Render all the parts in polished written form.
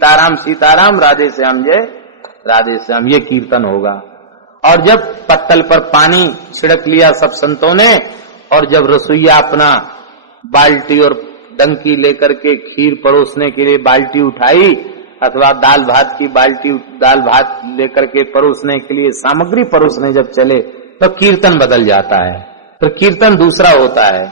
सीताराम सीताराम, राधे श्याम जय राधे श्याम, ये कीर्तन होगा। और जब पत्तल पर पानी छिड़क लिया सब संतों ने, और जब रसोईया अपना बाल्टी और डंकी लेकर के खीर परोसने के लिए बाल्टी उठाई, अथवा दाल भात की बाल्टी, दाल भात लेकर के परोसने के लिए सामग्री परोसने जब चले, तो कीर्तन बदल जाता है, तो कीर्तन दूसरा होता है।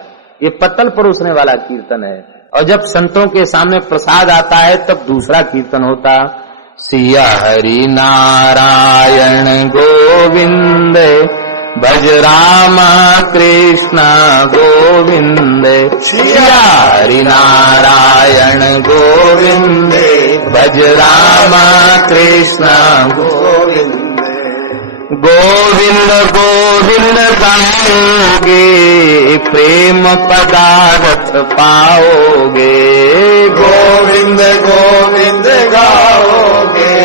ये पत्तल परोसने वाला कीर्तन है। और जब संतों के सामने प्रसाद आता है तब दूसरा कीर्तन होता। सिया हरि नारायण गोविंद, भज रामा कृष्ण गोविंद। सिया हरि नारायण गोविंद, भज रामा कृष्ण गोविंद। गोविंद गोविंद गाओगे, प्रेम पदार्थ पाओगे। गोविंद गोविंद गाओगे,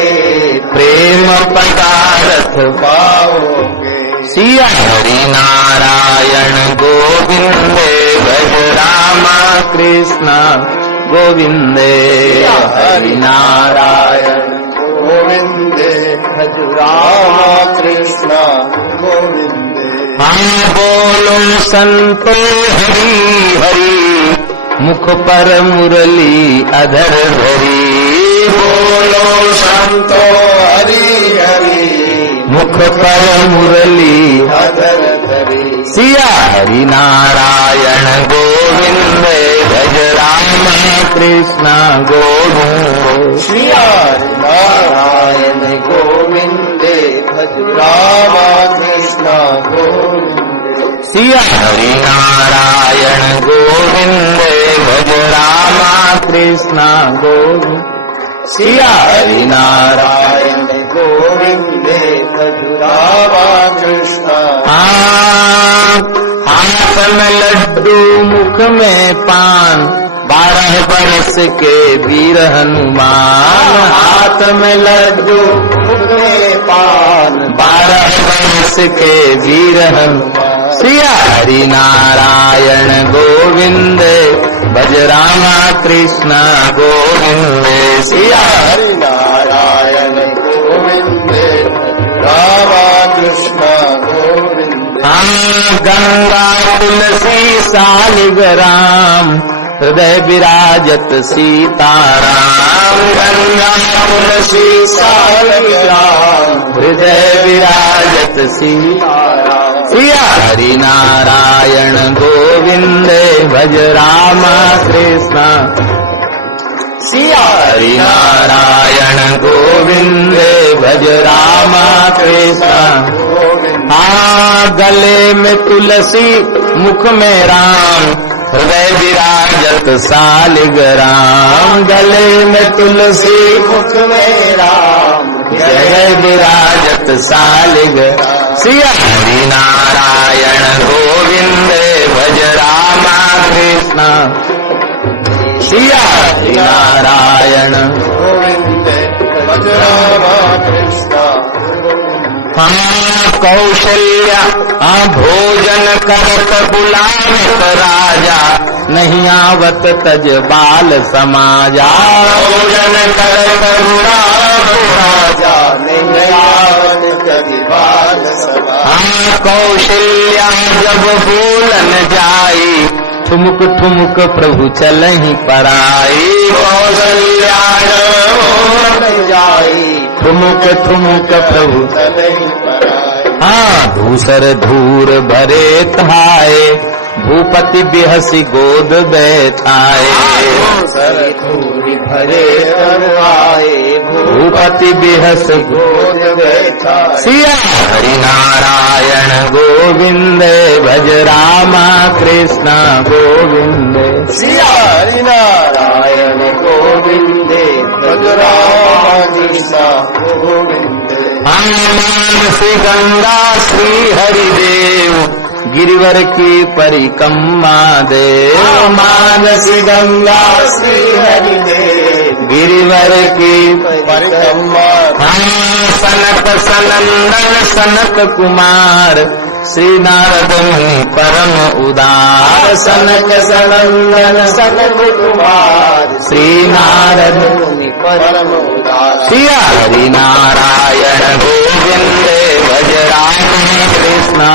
प्रेम पदार्थ पाओगे। सिया हरि नारायण गोविंद, भज रामा कृष्ण गोविंद। हरि नारायण गोविंद, भज रामा कृष्ण गोविंद। हाँ बोलो संतो हरि हरि, मुख पर मुरली अधर धरी। बोलो संतो हरि हरि, मुख पर मुरली अधर धरी। सिया हरि नारायण गोविंद, भज रामा कृष्ण गोविंद। सिया हरि नारायण गोविंद, भज रामा कृष्ण गोविंद। सिया हरि नारायण गोविंद, भज रामा कृष्ण गोविंद। सिया हरि नारायण गोविंद, भज रामा कृष्ण। हाथ में लड्डू मुख में पान, 12 बरस के वीर हनुमान। हाथ में लड्डू मुख में पान, 12 बरस के वीर हनुमान। सिया हरि नारायण गोविंद, भज रामा कृष्ण गोविंद। सिया हरि नारायण गोविंद, रामा कृष्ण गोविंद। गंगा तुलसी सालिग्राम, हृदय विराजत सीताराम। गंगा तुलसी सालिग्राम, हृदय विराजत सीताराम। सिया हरि नारायण गोविंद, भज रामा कृष्ण। सिया हरि नारायण गोविंद, भज रामा कृष्ण। गले में तुलसी मुख में राम, हृदय विराजत सालिग्राम। गले में तुलसी मुख में राम, हृदय विराजत सालिग्राम। सिया हरि नारायण गोविंद, भज रामा कृष्ण। सिया हरि नारायण गोविंद, भज रामा कृष्ण। कौशल्या भोजन करत बुलावत राजा, नहीं आवत तज बाल समाजा। भोजन करत बुलावत राजा, नहीं आवत तज बाल समाजा। कौशल्या जब बोलन जाई, ठुमुक ठुमुक प्रभु चलहि पराई। कौशल्या जब बोलन जाई, ठुमुक ठुमुक प्रभु चलहि पराई। धूसर धूर भरे थाए, भूपति बिहसी गोद बैठाए। धूसर धूर भरे थाए, भूपति बिहस गोद बैठाए। सिया हरि नारायण गोविंद, भज रामा कृष्ण गोविंद। सिया हरि नारायण गोविंद, भज रामा कृष्ण गोविंद। मानसी गंगा श्री हरिदेव, गिरिवर की परिक्रमा देव। मानसी गंगा श्री हरिदेव, गिरिवर की परिक्रमा। सनक सनंदन सनक कुमार, श्री नारद मुनि परम उदार सनक सनंदन सनक कुमार श्री नारद मुनि परम उदार श्री हरि नारायण गोविंदे भज राम कृष्ण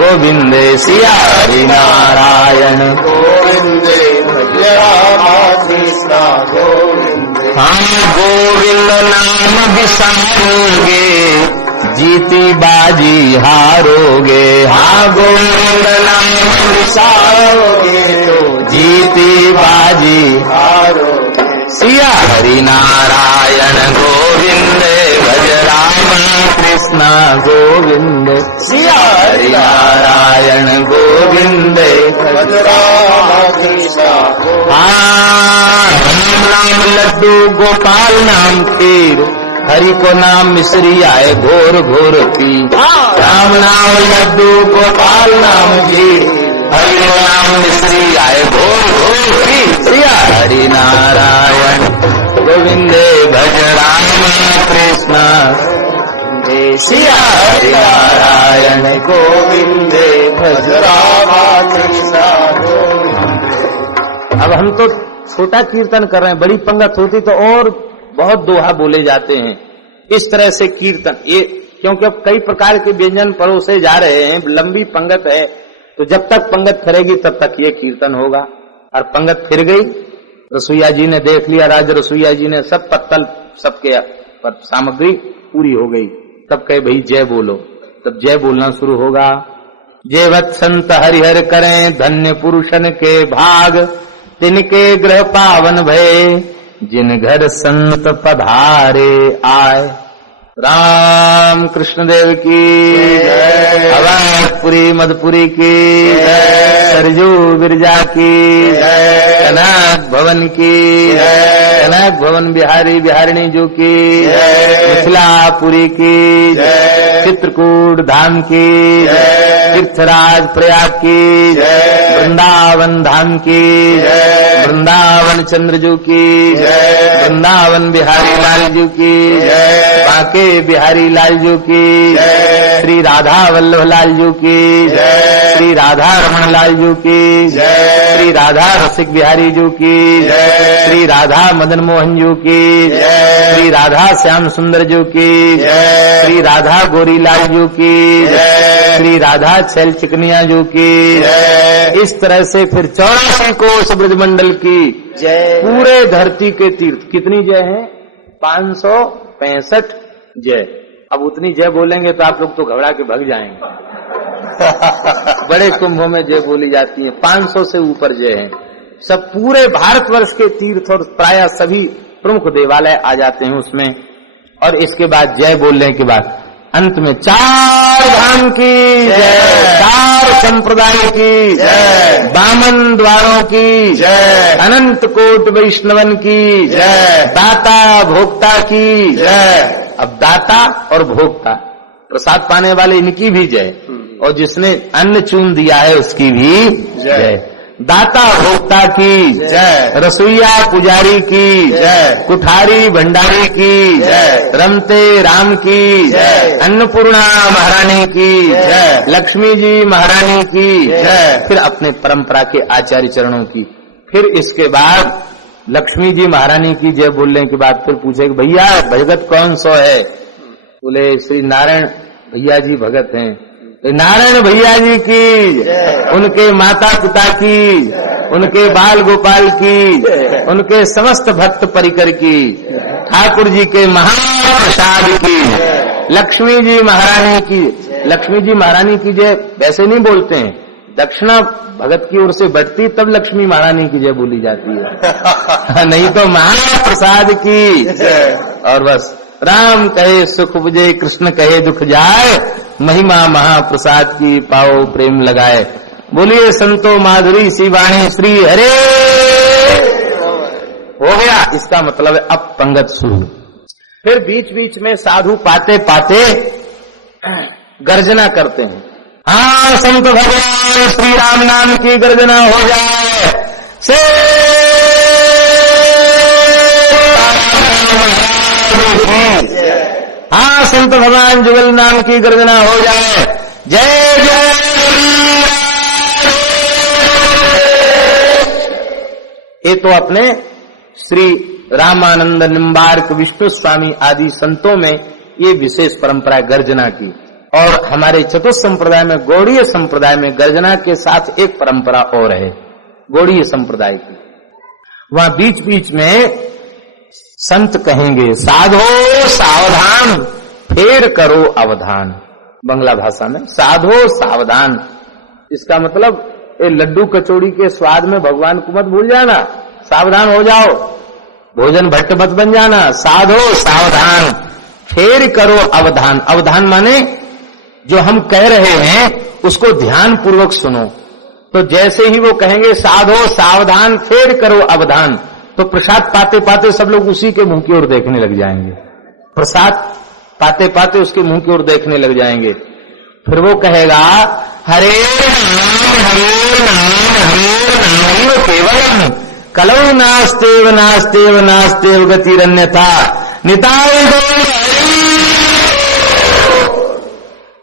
गोविंदे श्री हरि नारायण गोविंदे भज राम कृष्ण गोविंदे। हाँ गोविंद नाम बिसारोगे जीती बाजी हारोगे। हाँ गोविंद नाम बिसारोगे तो जीती बाजी हारोगे। सिया हरि नारायण गोविंदे भज राम कृष्ण गोविंदे सिया हरि नारायण गोविंदे भज राम कृष्ण। हाँ नाम लड्डू गोपाल नाम खीर हरि को नाम मिश्री आए घोर घोर पी। राम नाम लड्डू गोपाल नाम खीर हरि को नाम मिश्री आए घोर घोर पी। श्री हरि नारायण गोविंदे भज राम कृष्ण श्री हरि नारायण गोविंदे भज राम कृष्ण गोविंदे। अब हम तो छोटा कीर्तन कर रहे हैं, बड़ी पंगत होती तो और बहुत दोहा बोले जाते हैं। इस तरह से कीर्तन ये क्योंकि अब कई प्रकार के व्यंजन परोसे जा रहे हैं, लंबी पंगत है, तो जब तक पंगत फिरेगी तब तक ये कीर्तन होगा। और पंगत फिर गई, रसोईया जी ने देख लिया, राज रसोईया जी ने सब पत्तल सबके पर सामग्री पूरी हो गई, तब कहे भाई जय बोलो, तब जय बोलना शुरू होगा। जय वत संत हरिहर करें धन्य पुरुषन के भाग तिनके ग्रह पावन भय जिन घर संत पधारे आए। राम कृष्ण देव की अवधपुरी मधुपुरी की सरजू बिरजा की कनक भवन की कनक भवन बिहारी बिहारिणी जो की मिथिलापुरी की चित्रकूट धाम की तीर्थराज प्रयाग की वृंदावन धाम की वृंदावन चंद्रजू की वृंदावन बिहारी लाल जी की बांके बिहारी लाल जी की श्री राधा वल्लभ लाल जी की श्री राधा रमन लाल जी की श्री राधा रसिक बिहारी जी की श्री राधा मदन मोहन जी की श्री राधा श्याम सुंदर जी की श्री राधा गोरी लाल जी की श्री राधा छैल चिकनिया जी की। इस तरह से फिर 84 कोष ब्रजमंडल की जय, पूरे धरती के तीर्थ कितनी जय है? 565 जय। अब उतनी जय बोलेंगे तो आप लोग तो घबरा के भाग जाएंगे। बड़े कुंभों में जय बोली जाती है, 500 से ऊपर जय है। सब पूरे भारतवर्ष के तीर्थ और प्राय सभी प्रमुख देवालय आ जाते हैं उसमें। और इसके बाद जय बोलने के बाद अंत में 4 धाम की जय, 4 संप्रदाय की जय, बामन द्वारों की जय, अनंत कोट वैष्णवन की जय, दाता भोक्ता की जय। अब दाता और भोक्ता प्रसाद पाने वाले इनकी भी जय, और जिसने अन्न चून दिया है उसकी भी जय। दाता भोक्ता की जय, रसोईया पुजारी की जय, कुठारी भंडारी की जय, रमते राम की जय, अन्नपूर्णा महारानी की जय, लक्ष्मी जी महारानी की जय। फिर अपने परंपरा के आचार्य चरणों की। फिर इसके बाद लक्ष्मी जी महारानी की जय बोलने के बाद फिर पूछे कि भैया भगत कौन सो है? बोले श्री नारायण भैया जी भगत हैं। नारायण भैया जी की, उनके माता पिता की, उनके बाल गोपाल की, उनके समस्त भक्त परिकर की, ठाकुर जी के महाप्रसाद की, लक्ष्मी जी महारानी की। लक्ष्मी जी महारानी की जय वैसे नहीं बोलते हैं, दक्षिणा भगत की ओर से बढ़ती तब लक्ष्मी महारानी की जय बोली जाती है। नहीं तो महाप्रसाद की। और बस राम कहे सुख बुझे कृष्ण कहे दुख जाए, महिमा महाप्रसाद की पाओ प्रेम लगाए। बोलिए संतो माधुरी सी वाणी श्री हरे। हो गया, इसका मतलब है अब पंगत शुरू। फिर बीच बीच में साधु पाते पाते गर्जना करते हैं। हाँ संत भगवान श्री राम नाम की गर्जना हो जाए से हाँ संत भगवान जुगल नाम की गर्जना हो जाए। जय जय ये तो अपने श्री रामानंद निम्बार्क विष्णु स्वामी आदि संतों में ये विशेष परंपरा है गर्जना की। और हमारे चतुर्थ संप्रदाय में, गौड़ीय संप्रदाय में गर्जना के साथ एक परंपरा और है गौड़ीय संप्रदाय की। वहां बीच बीच में संत कहेंगे साधो सावधान फेर करो अवधान। बंगला भाषा में साधो सावधान, इसका मतलब ये लड्डू कचौड़ी के स्वाद में भगवान को मत भूल जाना, सावधान हो जाओ, भोजन भट्ट मत बन जाना। साधो सावधान फेर करो अवधान। अवधान माने जो हम कह रहे हैं उसको ध्यान पूर्वक सुनो। तो जैसे ही वो कहेंगे साधो सावधान फेर करो अवधान, तो प्रसाद पाते पाते सब लोग उसी के मुंह की ओर देखने लग जाएंगे, प्रसाद पाते पाते उसके मुंह की ओर देखने लग जाएंगे। फिर वो कहेगा हरे नाम केवलम कलौ नास्तेव नास्तेव नास्तेव गतिरन्यथा निताय गौर।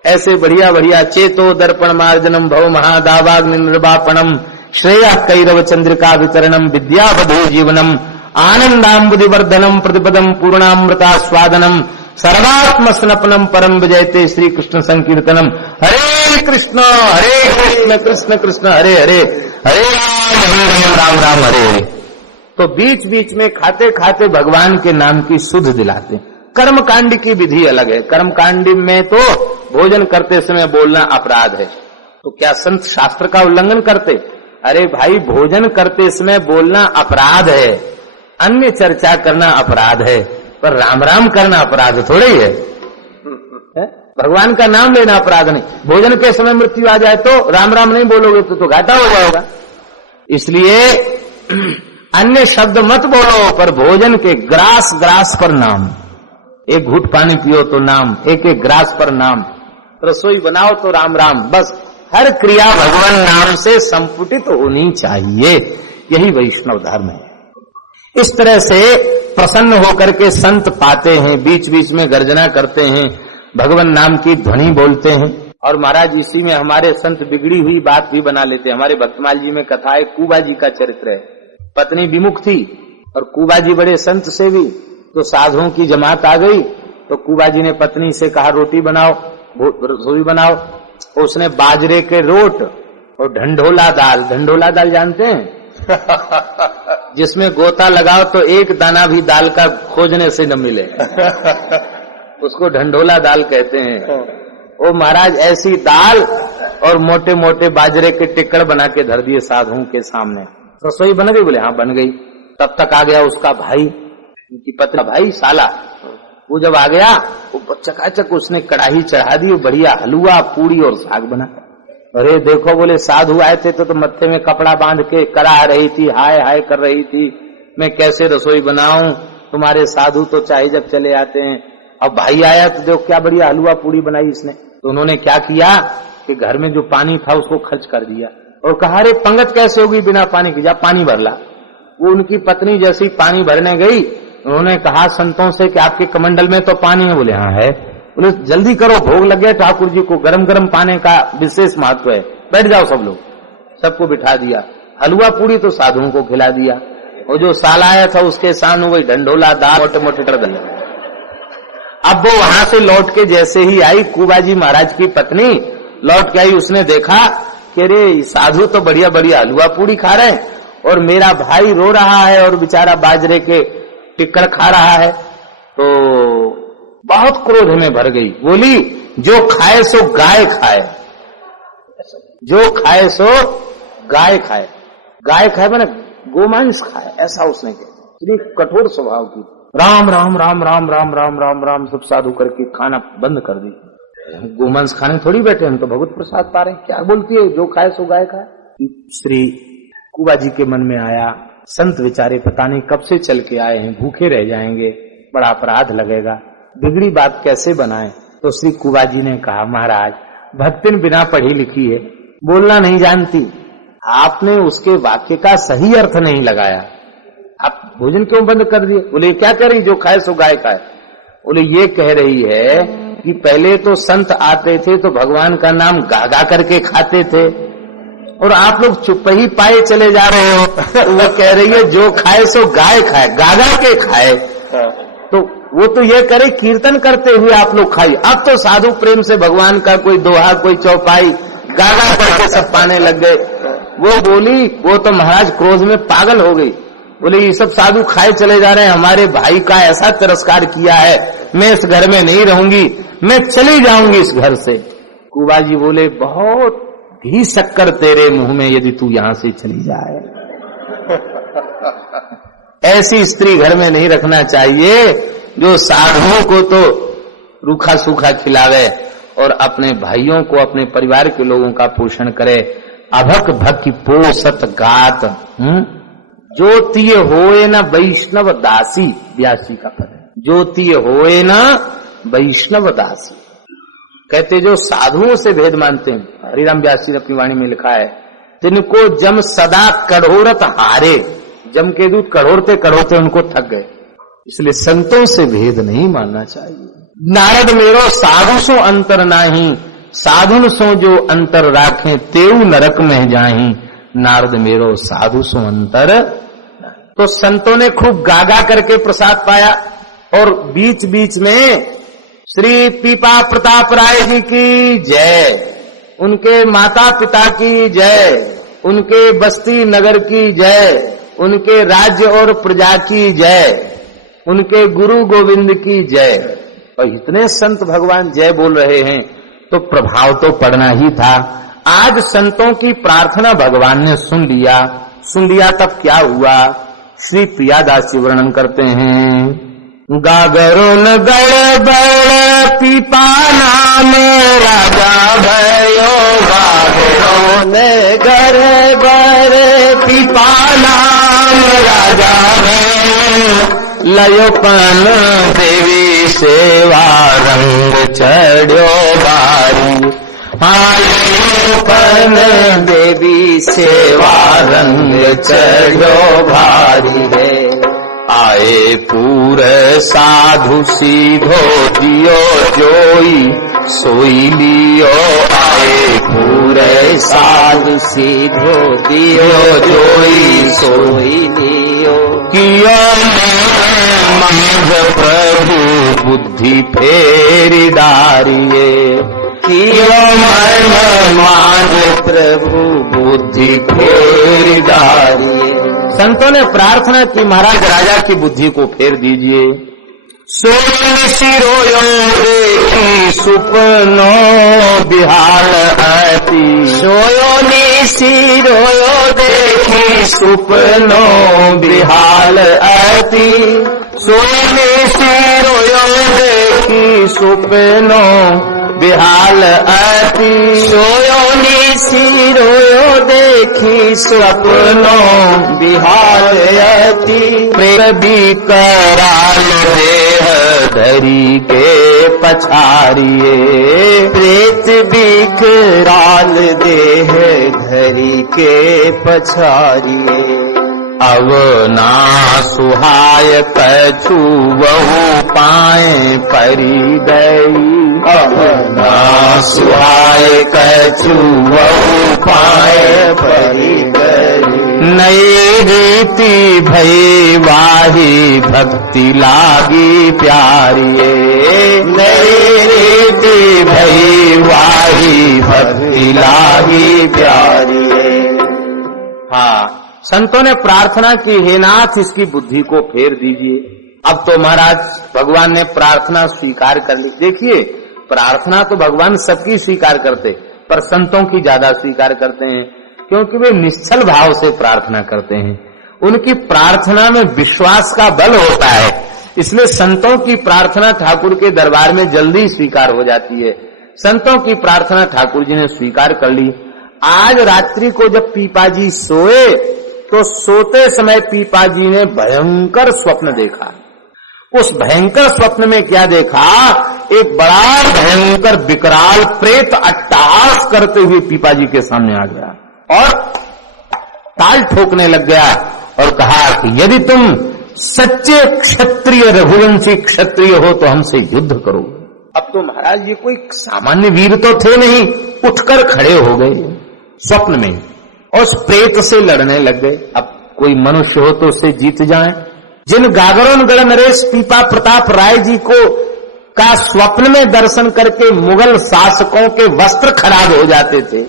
ऐसे बढ़िया बढ़िया चेतो दर्पण मार्जनम भव महादावाग्नि निर्वापणम श्रेया कैरव चंद्रिका वितरणम विद्यावधू जीवनम आनंदाम्बुदिवर्धनम प्रतिपदम पूर्णामृता स्वादनम सर्वात्म स्नपनम परम विजयते श्री कृष्ण संकीर्तनम। हरे कृष्ण कृष्ण कृष्ण हरे हरे, हरे राम राम राम हरे हरे। तो बीच बीच में खाते खाते भगवान के नाम की सुध दिलाते। कर्मकांड की विधि अलग है। कर्मकांड में तो भोजन करते समय बोलना अपराध है, तो क्या संत शास्त्र का उल्लंघन करते? अरे भाई, भोजन करते समय बोलना अपराध है, अन्य चर्चा करना अपराध है, पर राम राम करना अपराध थोड़े ही है। भगवान का नाम लेना अपराध नहीं। भोजन के समय मृत्यु आ जाए तो राम राम नहीं बोलोगे तो घाटा हो जाएगा। इसलिए अन्य शब्द मत बोलो, पर भोजन के ग्रास ग्रास पर नाम। एक घूट पानी पियो तो नाम, एक एक ग्रास पर नाम। रसोई बनाओ तो राम राम। बस हर क्रिया भगवान नाम से संपुटित होनी चाहिए। यही वैष्णव धर्म है। इस तरह से प्रसन्न होकर के संत पाते हैं, बीच बीच में गर्जना करते हैं, भगवान नाम की ध्वनि बोलते हैं। और महाराज इसी में हमारे संत बिगड़ी हुई बात भी बना लेते हैं। हमारे भक्तमाल जी में कथा है, कुबा जी का चरित्र है। पत्नी विमुख थी और कुबा जी बड़े संत सेवी, तो साधुओं की जमात आ गई। तो कुबा जी ने पत्नी से कहा रोटी बनाओ, रसोई बनाओ। उसने बाजरे के रोट और ढंढोला दाल, ढंढोला दाल जानते हैं जिसमें गोता लगाओ तो एक दाना भी दाल का खोजने से न मिले उसको ढंढोला दाल कहते हैं। ओ महाराज, ऐसी दाल और मोटे मोटे बाजरे के टिक्कड़ बना के धर दिए साधुओं के सामने। रसोई बन गई? बोले हाँ बन गई। तब तक आ गया उसका भाई, उनकी पत्नी भाई साला। वो जब आ गया, वो चकाचक उसने कढ़ाई चढ़ा दी, बढ़िया हलवा पूड़ी और साग बना। अरे देखो, बोले साधु आए थे तो मत्थे में कपड़ा बांध के करा रही थी, हाय हाय कर रही थी, मैं कैसे रसोई बनाऊं? तुम्हारे साधु तो चाहे जब चले आते हैं। अब भाई आया तो देखो क्या बढ़िया हलवा पूड़ी बनाई इसने। तो उन्होंने क्या किया कि घर में जो पानी था उसको खर्च कर दिया और कहा अरे पंगत कैसे होगी बिना पानी की, जा पानी भर ला। वो उनकी पत्नी जैसी पानी भरने गई, उन्होंने कहा संतों से कि आपके कमंडल में तो पानी है। बोले हाँ है। बोले जल्दी करो, भोग लग गया ठाकुर जी को, गरम गरम पानी का विशेष महत्व है, बैठ जाओ सब लोग। सबको बिठा दिया, हलवा पूड़ी तो साधुओं को खिला दिया, और जो साल आया था उसके सामने वही ढंढोला दाल मोटे मोटे कर दिया। अब वो वहां से लौट के जैसे ही आई, कुबाजी महाराज की पत्नी लौट के आई, उसने देखा कि अरे साधु तो बढ़िया बढ़िया हलवा पूड़ी खा रहे हैं और मेरा भाई रो रहा है और बेचारा बाजरे के टिक्कड़ खा रहा है। तो बहुत क्रोध में भर गई, बोली जो खाए सो गाय खाए, जो खाए सो गाय खाए। गाय खाए मैंने गोमांस खाए, ऐसा उसने कहा। इतनी कठोर स्वभाव की। राम राम राम राम राम राम राम राम सब साधु करके खाना बंद कर दी। गोमांस खाने थोड़ी बैठे, हम तो भगवत प्रसाद पा रहे हैं। क्या बोलती है जो खाए सो गाय खाए। श्री कुबा जी के मन में आया, संत बेचारे पता नहीं कब से चल के आए हैं, भूखे रह जाएंगे, बड़ा अपराध लगेगा, बिगड़ी बात कैसे बनाएं। तो श्री कुबा जी ने कहा महाराज भक्तिन बिना पढ़ी लिखी है, बोलना नहीं जानती, आपने उसके वाक्य का सही अर्थ नहीं लगाया, आप भोजन क्यों बंद कर दिए। बोले क्या कह रही जो खाए सो गाय खाए। बोले ये कह रही है कि पहले तो संत आते थे तो भगवान का नाम गा गा करके खाते थे, और आप लोग चुप ही पाए चले जा रहे हो। वो कह रही है जो खाए सो गाय खाए, गागा के खाए। तो वो तो ये करे कीर्तन करते हुए आप लोग खाइए। अब तो साधु प्रेम से भगवान का कोई दोहा, कोई चौपाई गागा करके सब पाने लग गए। वो बोली, वो तो महाराज क्रोध में पागल हो गई। बोले ये सब साधु खाए चले जा रहे हैं, हमारे भाई का ऐसा तिरस्कार किया है, मैं इस घर में नहीं रहूंगी, मैं चली जाऊंगी इस घर से। कुबा जी बोले बहुत घी शक्कर तेरे मुंह में यदि तू यहां से चली जाए। ऐसी स्त्री घर में नहीं रखना चाहिए जो साधुओं को तो रूखा सूखा खिलावे और अपने भाइयों को, अपने परिवार के लोगों का पोषण करे। अभक भक्ति पोषत गात ज्योतिय होए न वैष्णव दासी, व्यासी का पद है। ज्योतिय होए न वैष्णव दासी, कहते जो साधुओं से भेद मानते हैं, हरिराम व्यास जी ने अपनी वाणी में लिखा है, तिनको जम सदा कठोरत हारे। जम के दूत कठोरते कठोरते उनको थक गए, इसलिए संतों से भेद नहीं मानना चाहिए। नारद मेरो साधु सो अंतर नाही, साधुन सो जो अंतर राखें तेऊ नरक में जाही। नारद मेरो साधु सो अंतर। तो संतों ने खूब गागा करके प्रसाद पाया और बीच बीच में श्री पीपा प्रताप राय जी की जय, उनके माता पिता की जय, उनके बस्ती नगर की जय, उनके राज्य और प्रजा की जय, उनके गुरु गोविंद की जय। और इतने संत भगवान जय बोल रहे हैं तो प्रभाव तो पड़ना ही था। आज संतों की प्रार्थना भगवान ने सुन लिया तब क्या हुआ, श्री प्रियादास जी वर्णन करते हैं। गागरुन गड़बड़ पीपा नाम राजा भयो, गागरुन गड़बड़ पीपा नाम राजा भयो। लयोपन देवी सेवा रंग चढ़ो बारी, लयोपन देवी सेवा रंग चढ़ो भारी है। आए पूरे साधु सीधो दियो जोई सोई लियो, आए पूरे साधु सीधो दियो जोई सोई लियो। कियो मंग प्रभु बुद्धि फेरी डारिये, कियो मन मान प्रभु बुद्धि फेरी डारिये। संतों ने प्रार्थना की महाराज राजा की बुद्धि को फेर दीजिए। सोई सिरोयो देखी सुपनो बिहार आती, सोयो सिरोयो देखी सुपनो बिहार आती, सोई सिरोयो देखी सुपनो बिहाल आती, सोयो सिरोयो देखी स्वप्नो बिहाल आती। प्रेम बिकराल देह धरी के पछारिये, प्रेत बिकराल देह धरी के पछारिये। अब ना सुहाय कछु बहु पाए परी गई, अब ना सुहाय कछु बहु पाए परी गई। नई रीति भई वाही भक्ति लागी प्यारिये, नई रीति भई वाही भक्ति लागी प्यारिये। हाँ, संतों ने प्रार्थना की, हे नाथ इसकी बुद्धि को फेर दीजिए। अब तो महाराज भगवान ने प्रार्थना स्वीकार कर ली। देखिए प्रार्थना तो भगवान सबकी स्वीकार करते, पर संतों की ज्यादा स्वीकार करते हैं, क्योंकि वे निश्चल भाव से प्रार्थना करते हैं। उनकी प्रार्थना में विश्वास का बल होता है, इसलिए संतों की प्रार्थना ठाकुर के दरबार में जल्दी स्वीकार हो जाती है। संतों की प्रार्थना ठाकुर जी ने स्वीकार कर ली। आज रात्रि को जब पीपाजी सोए तो सोते समय पीपाजी ने भयंकर स्वप्न देखा। उस भयंकर स्वप्न में क्या देखा, एक बड़ा भयंकर विकराल प्रेत अट्टहास करते हुए पीपाजी के सामने आ गया और ताल ठोकने लग गया और कहा कि यदि तुम सच्चे क्षत्रिय रघुवंशी क्षत्रिय हो तो हमसे युद्ध करो। अब तो महाराज ये कोई सामान्य वीर तो थे नहीं, उठकर खड़े हो गए स्वप्न में। और उस प्रेत से लड़ने लग गए। अब कोई मनुष्य हो तो उससे जीत जाए। जिन गागरोनगढ़ नरेश पीपा प्रताप राय जी को का स्वप्न में दर्शन करके मुगल शासकों के वस्त्र खराब हो जाते थे,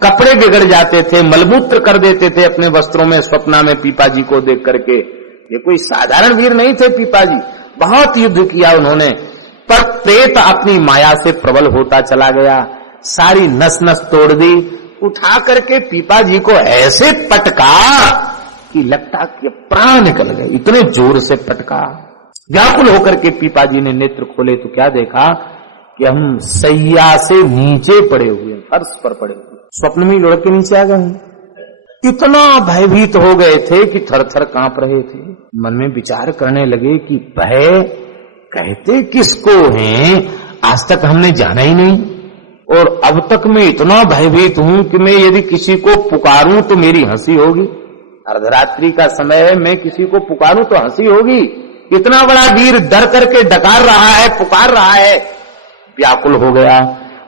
कपड़े बिगड़ जाते थे, मलमूत्र कर देते थे अपने वस्त्रों में, स्वप्ना में पीपा जी को देख करके। ये कोई साधारण वीर नहीं थे पीपा जी, बहुत युद्ध किया उन्होंने, पर प्रेत अपनी माया से प्रबल होता चला गया, सारी नस नस तोड़ दी। उठा करके पीपा जी को ऐसे पटका कि लगता कि प्राण निकल गए, इतने जोर से पटका। व्याकुल होकर के पीपा जी ने नेत्र खोले तो क्या देखा कि हम सैया से नीचे पड़े हुए, फर्श पर पड़े हुए, स्वप्न में लुढ़क के नीचे आ गए। इतना भयभीत हो गए थे कि थर थर कांप रहे थे। मन में विचार करने लगे कि भय कहते किसको हैं, आज तक हमने जाना ही नहीं, और अब तक मैं इतना भयभीत हूं कि मैं यदि किसी को पुकारूं तो मेरी हंसी होगी। अर्धरात्रि का समय है, मैं किसी को पुकारूं तो हंसी होगी। इतना बड़ा वीर डर करके डकार रहा है, पुकार रहा है। व्याकुल हो गया,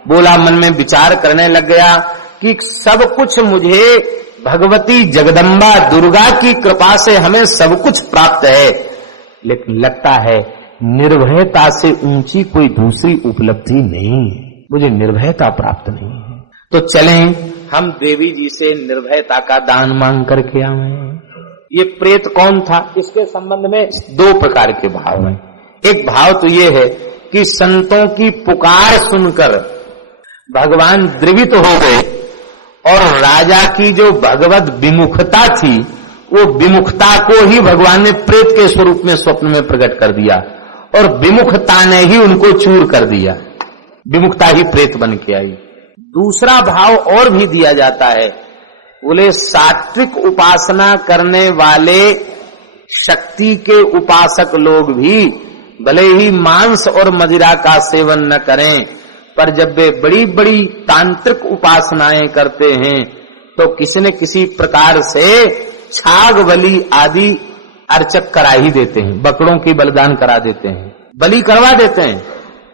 बोला, मन में विचार करने लग गया कि सब कुछ मुझे भगवती जगदम्बा दुर्गा की कृपा से हमें सब कुछ प्राप्त है, लेकिन लगता है निर्भयता से ऊंची कोई दूसरी उपलब्धि नहीं है, मुझे निर्भयता प्राप्त नहीं है। तो चलें हम देवी जी से निर्भयता का दान मांग करके आए। ये प्रेत कौन था, इसके संबंध में दो प्रकार के भाव हैं। एक भाव तो ये है कि संतों की पुकार सुनकर भगवान द्रवित हो गए और राजा की जो भगवत विमुखता थी, वो विमुखता को ही भगवान ने प्रेत के स्वरूप में स्वप्न में प्रकट कर दिया और विमुखता ने ही उनको चूर कर दिया, विमुखता ही प्रेत बन के आई। दूसरा भाव और भी दिया जाता है, बोले सात्विक उपासना करने वाले शक्ति के उपासक लोग भी भले ही मांस और मदिरा का सेवन न करें, पर जब वे बड़ी बड़ी तांत्रिक उपासनाएं करते हैं तो किसी न किसी प्रकार से छाग बलि आदि अर्चक करा ही देते हैं, बकरों की बलिदान करा देते हैं, बलि करवा देते हैं।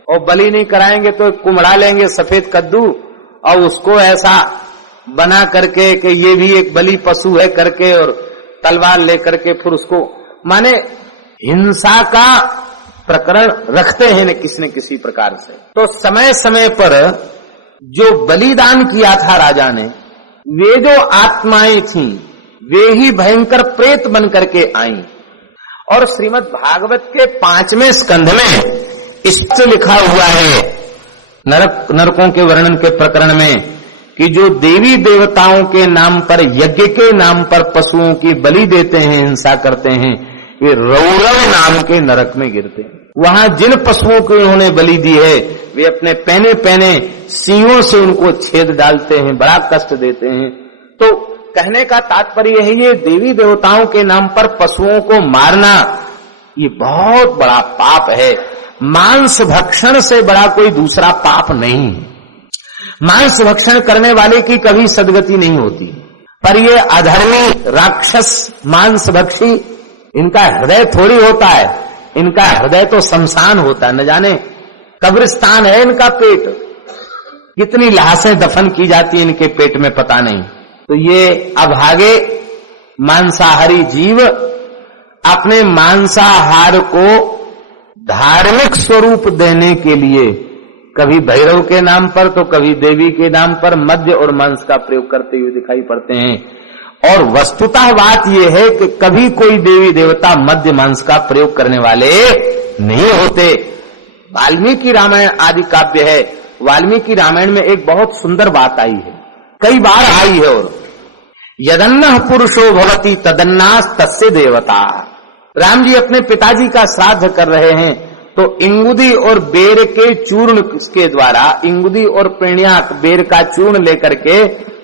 और बलि नहीं कराएंगे तो कुम्हड़ा लेंगे सफेद कद्दू और उसको ऐसा बना करके कि ये भी एक बलि पशु है करके, और तलवार लेकर के फिर उसको, माने हिंसा का प्रकरण रखते हैं न किसी प्रकार से। तो समय समय पर जो बलिदान किया था राजा ने, वे जो आत्माएं थीं वे ही भयंकर प्रेत बन करके आईं। और श्रीमद् भागवत के 5वें स्कंध में इससे लिखा हुआ है नरकों के वर्णन के प्रकरण में कि जो देवी देवताओं के नाम पर, यज्ञ के नाम पर पशुओं की बलि देते हैं, हिंसा करते हैं, वे रौरव नाम के नरक में गिरते हैं। वहां जिन पशुओं को उन्होंने बलि दी है वे अपने पहने पहने सींगों से उनको छेद डालते हैं, बड़ा कष्ट देते हैं। तो कहने का तात्पर्य है, ये देवी देवताओं के नाम पर पशुओं को मारना ये बहुत बड़ा पाप है। मांस भक्षण से बड़ा कोई दूसरा पाप नहीं है। मांस भक्षण करने वाले की कभी सदगति नहीं होती, पर ये अधर्मी राक्षस मांस भक्षी, इनका हृदय थोड़ी होता है, इनका हृदय तो शमशान होता है, न जाने कब्रिस्तान है इनका पेट, कितनी लाशें दफन की जाती है इनके पेट में पता नहीं। तो ये अभागे मांसाहारी जीव अपने मांसाहार को धार्मिक स्वरूप देने के लिए कभी भैरव के नाम पर तो कभी देवी के नाम पर मद्य और मांस का प्रयोग करते हुए दिखाई पड़ते हैं। और वस्तुतः बात यह है कि कभी कोई देवी देवता मद्य मांस का प्रयोग करने वाले नहीं होते। वाल्मीकि रामायण आदि काव्य है, वाल्मीकि रामायण में एक बहुत सुंदर बात आई है, कई बार आई है, और यदन्नः पुरुषो भवति तदन्नास तस्य देवता। राम जी अपने पिताजी का श्राद्ध कर रहे हैं तो इंगुदी और बेर के चूर्ण के द्वारा, इंगुदी और पेण्याक बेर का चूर्ण लेकर के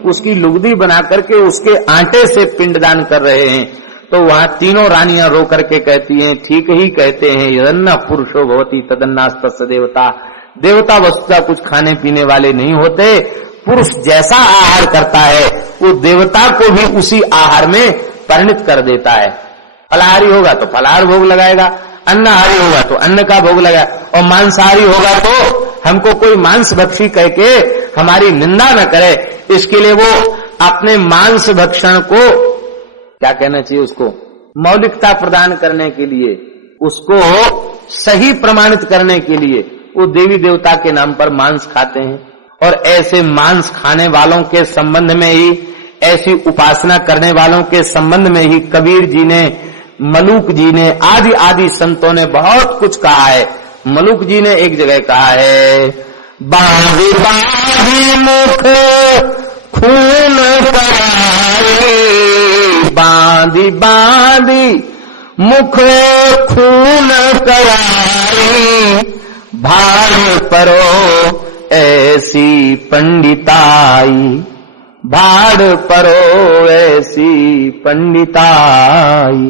उसकी लुगदी बना करके उसके आटे से पिंडदान कर रहे हैं। तो वहां तीनों रानियां रो करके कहती हैं, ठीक ही कहते हैं, यदन्नः पुरुषो भवति तदन्नास तस्य देवता। देवता वस्तुतः कुछ खाने पीने वाले नहीं होते, पुरुष जैसा आहार करता है वो देवता को भी उसी आहार में परिणित कर देता है। फलाहारी होगा तो फलाहार भोग लगाएगा, अन्नहारी होगा तो अन्न का भोग लगाएगा, और मांसाहारी होगा तो हमको कोई मांस भक्षी कह के हमारी निंदा न करे, इसके लिए वो अपने मांस भक्षण को क्या कहना चाहिए, उसको मौलिकता प्रदान करने के लिए, उसको सही प्रमाणित करने के लिए वो देवी देवता के नाम पर मांस खाते हैं। और ऐसे मांस खाने वालों के संबंध में ही, ऐसी उपासना करने वालों के संबंध में ही कबीर जी ने, मलूक जी ने, आदि आदि संतों ने बहुत कुछ कहा है। मलूक जी ने एक जगह कहा है, बांधी बांधी मुख खून कराए, बांधी बांधी मुख खून कराए, भाड़ परो ऐसी पंडिताई, भाड़ परो ऐसी पंडिताई।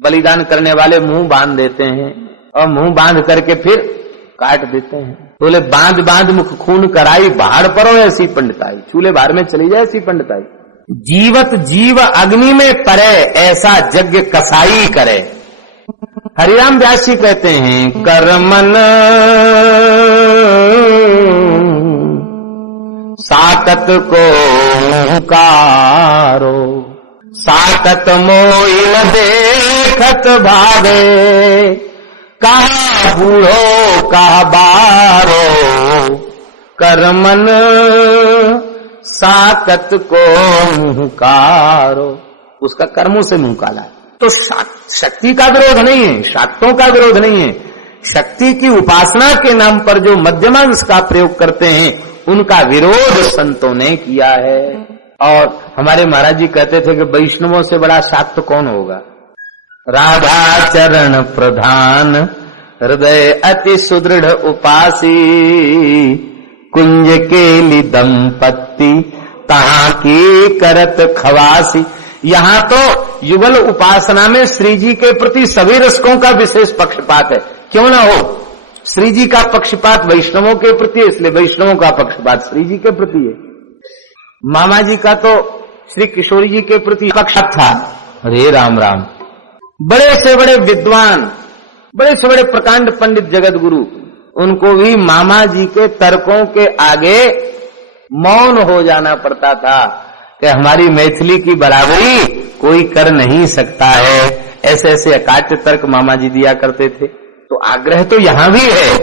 बलिदान करने वाले मुंह बांध देते हैं और मुंह बांध करके फिर काट देते हैं। बोले बांध बांध मुख खून कराई, भाड़ परो ऐसी पंडिताई, चूल्हे बाहर में चली जाए ऐसी पंडिताई। जीवत जीव अग्नि में परे, ऐसा यज्ञ कसाई करे। हरिराम व्यास जी कहते हैं, कर्मन साकत को कारो, साकत मोइन देखत भावे, कहा बूढ़ो कहा बारो, कर्मन साकत को मुंह कारो, उसका कर्मों से मुंह काला है। तो शक्ति का विरोध नहीं है, शाक्तों का विरोध नहीं है। शक्ति की उपासना के नाम पर जो मध्यमांश का प्रयोग करते हैं उनका विरोध संतों ने किया है। और हमारे महाराज जी कहते थे कि वैष्णवों से बड़ा शाक्त कौन होगा। राधा चरण प्रधान हृदय अति सुदृढ़ उपासी, कुंज केली दंपत्ति तहां की करत खवासी। यहाँ तो युगल उपासना में श्री जी के प्रति सभी रसकों का विशेष पक्षपात है। क्यों ना हो, श्री जी का पक्षपात वैष्णवों के प्रति है, इसलिए वैष्णवों का पक्षपात श्री जी के प्रति है। मामा जी का तो श्री किशोरी जी के प्रति पक्षपात था। अरे राम राम, बड़े से बड़े विद्वान, बड़े से बड़े प्रकांड पंडित जगत गुरु, उनको भी मामा जी के तर्कों के आगे मौन हो जाना पड़ता था कि हमारी मैथिली की बराबरी कोई कर नहीं सकता है। ऐसे ऐसे अकाट्य तर्क मामा जी दिया करते थे। तो आग्रह तो यहां भी है,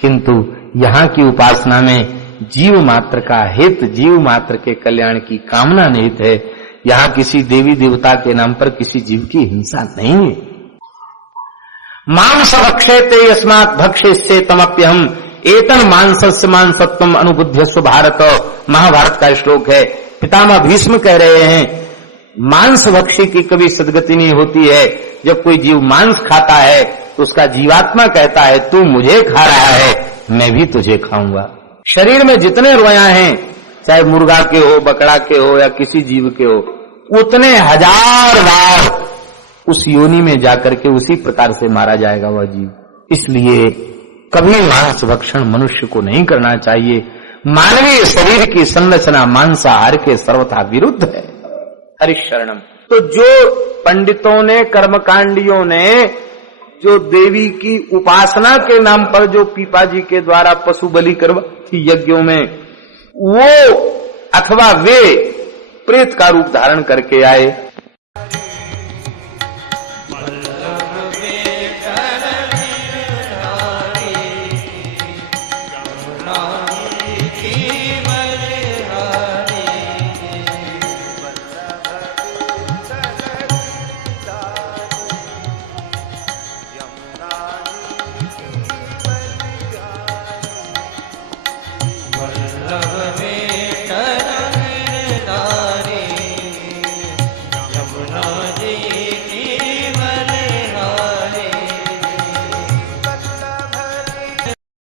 किंतु यहां की उपासना में जीव मात्र का हित, जीव मात्र के कल्याण की कामना निहित है। यहां किसी देवी देवता के नाम पर किसी जीव की हिंसा नहीं है। मांस भक्षेते यस्मात् भक्षिष्ये तमप्यहम् एतन मांसस्य मांसत्वम अनुबुध्यस्व भारत, महाभारत का श्लोक है। पितामह भीष्म कह रहे हैं, मांस भक्षी की कभी सदगति नहीं होती है। जब कोई जीव मांस खाता है तो उसका जीवात्मा कहता है तू मुझे खा रहा है, मैं भी तुझे खाऊंगा। शरीर में जितने रोया हैं, चाहे मुर्गा के हो, बकरा के हो या किसी जीव के हो, उतने हजार बार उस योनि में जाकर के उसी प्रकार से मारा जाएगा वह जीव। इसलिए कभी मांस भक्षण मनुष्य को नहीं करना चाहिए। मानवीय शरीर की संरचना मांसाहार के सर्वथा विरुद्ध है। हरिशरणम। तो जो पंडितों ने, कर्मकांडियों ने जो देवी की उपासना के नाम पर जो पीपाजी के द्वारा पशु बलि करवाती यज्ञों में, वो अथवा वे प्रेत का रूप धारण करके आए